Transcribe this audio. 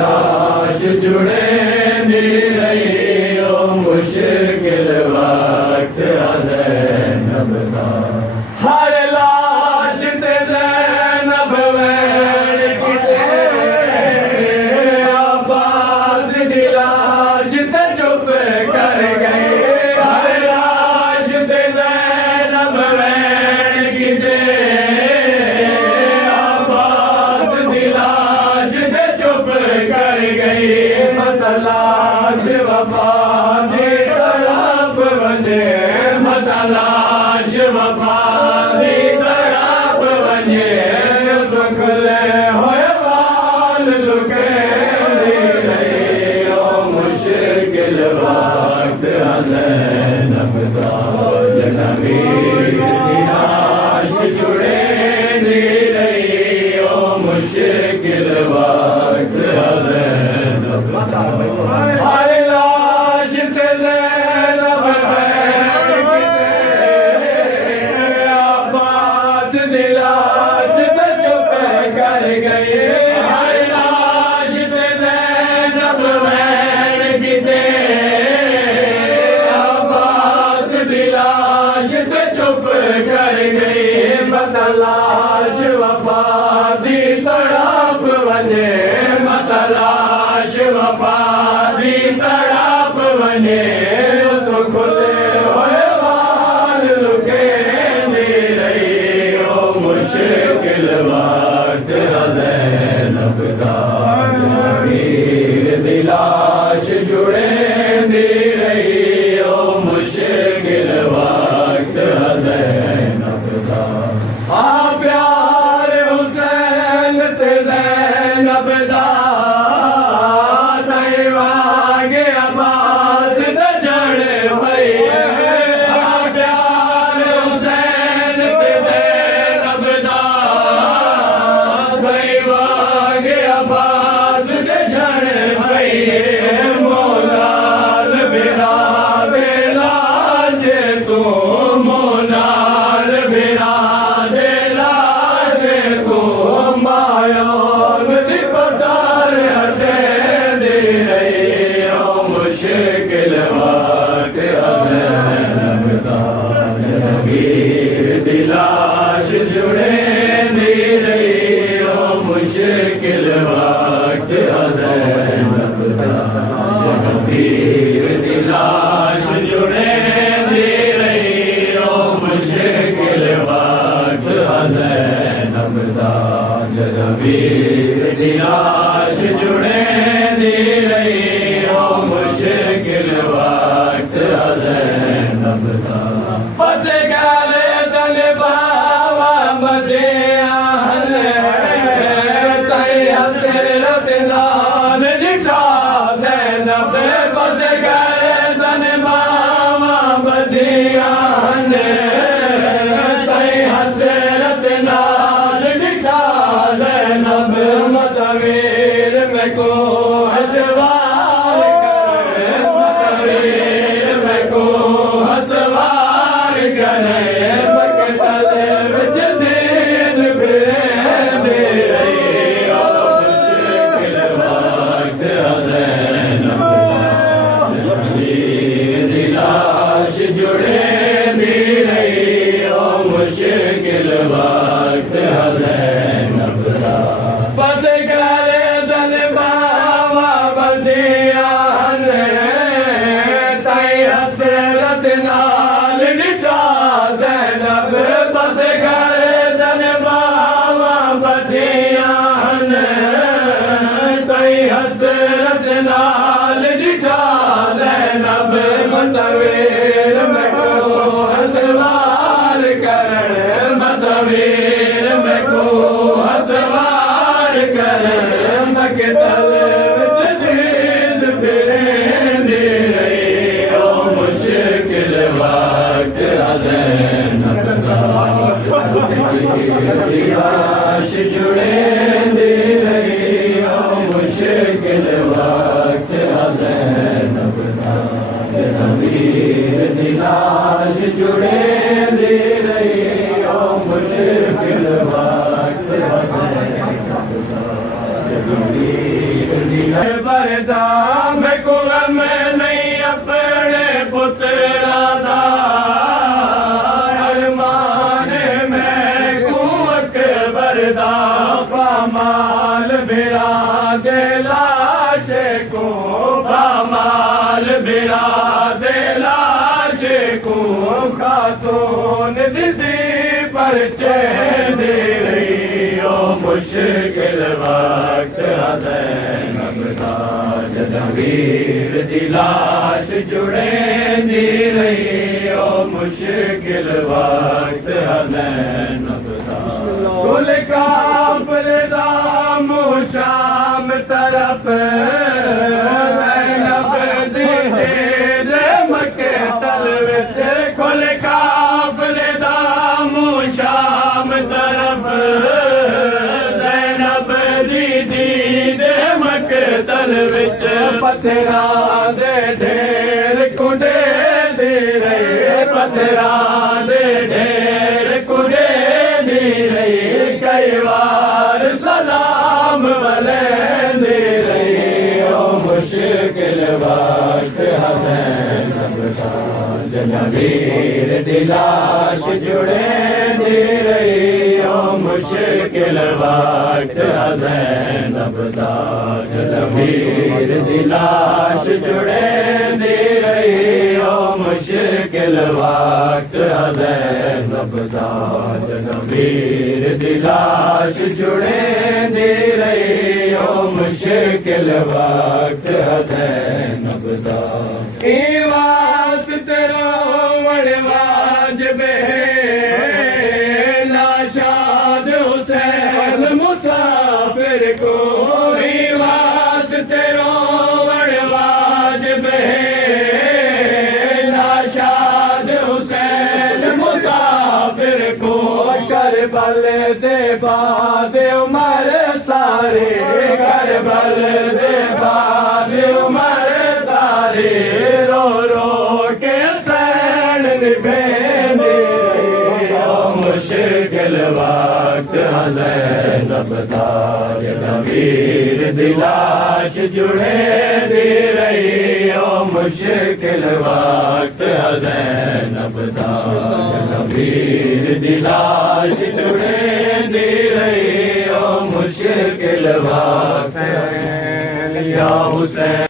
लाश जुड़े दी रही ओ मुश्किल वक्त ज़ैनब दा हर लाश ते ज़ैनब वैण किते अब्बास दी लाश ते चुप कर गए हर लाश ते ज़ैनब वैण किते अब्बास दी लाश ते चुप कर गई लाश वफा दी तड़प वने लाश वफा दी तड़प वने तो खुले होए वाल लुके रहे ओ मुश्किल वक्त ज़ैनब दा नबी दी लाश जुड़े दी रही ओ मुश्किल वक्त ज़ैनब दा हर लाश ते ज़ैनब अब्बास दी लाश ते चुप कर गए हर लाश ते ज़ैनब वैण किते अब्बास दी लाश ते चुप कर गई लाश वफा दी तड़प वने लाश वफा दी तड़प वने तो खुले होए वाल लुके दी रही ओ मुश्किल वक्त ज़ैनब दा वीर दी लाश जुड़े दी रही ओ मुश्किल वक्त ज़ैनब दा प्यार हुसैन ते ज़ैनब दा वागे अब्बास ते जड़ भई प्यार हुसैन ते ज़ैनब दा वागे अब्बास ते जड़ भई मोलाल बिरा बेला जे तू मोलाल बिरा बेला जे तू मायोन दी पसार हटे मुश्किल वक्त ज़ैनब दा वीर दी लाश जुड़े दी रही ओ मुश्किल वक्त ज़ैनब दा वीर दी लाश जुड़े दी रही ओ मुश्किल वक्त ज़ैनब दा वीर दी लाश जुड़े दी रही मुश्किल वक्त ज़ैनब दा बस गले दल बावा बदियान तई हसरत नाल निशा ज़ैनब बस गले दल बावा बदियान तई हसरत नाल निशा ज़ैनब मतवीर में को हसवा जुड़े दी रही ओ मुश्किल वक्त ज़ैनब दा बस गले दल बावा बदियान तई हसरत नाल निशा ज़ैनब बस गले दल बावा बदियान तई हसरत नाल निशा ज़ैनब मतवीर में को हसवार करण मतवीर में को हसवार करण मकतल जदीद फिरे दे रही ओ मुश्किल वक्त ज़ैनब दा लाश जुड़े दे रही ओ मुश्किल वक्त ज़ैनब दा वीर दी लाश जुड़े दे रही ओ मुश्किल वक्त वरदा मैं को गम नहीं अपने पुत्रा दा अरमान मैं को अकबर दा पामाल मेरा दे लाश को पामाल मेरा दे लाश को खातून दीदी पर चैन दे रही ओ मुश्किल वक्त ज़ैनब दा जदवीर दी लाश जुड़े दी रही ओ मुश्किल वक्त ज़ैनब दा कुल काफ़िले दा मुँह शाम तरफ ज़ैनब दी दे मक्के तल विच कुल काफ़िले दा मुँह शाम तरफ ज़ैनब दी दे मक्के तल विच पत्थरां दे ढेर कुंडे दी रही पत्थरां दे ढेर कुंडे दी रही कई बार सलाम वाले दे रही ओ मुश्किल वक्त ज़ैनब दा जदवीर दी लाश जुड़े दे रही ओ मुश्किल वक्त ज़ैनब दा जदवीर दी लाश जुड़े दे रही ओ मुश्किल वक्त ज़ैनब दा जदवीर दी लाश जुड़े दे रही ओ मुश्किल वक्त ज़ैनब दा तेरा वाजबे नाशाद हुसैन मुसाफिर को वास तेरो वाजबे नाशाद हुसैन मुसाफिर को करबल दे बाद उमर सारे करबल दे बाद उमर सारे रो रो के सैन निभेंदे मुश्किल वक्त ज़ैनब दा जदवीर दी लाश जुड़े दे रही ओ मुश्किल वक्त ज़ैनब दा जदवीर दी लाश जुड़े दे रही ओ मुश्किल वक्त या हुसैन।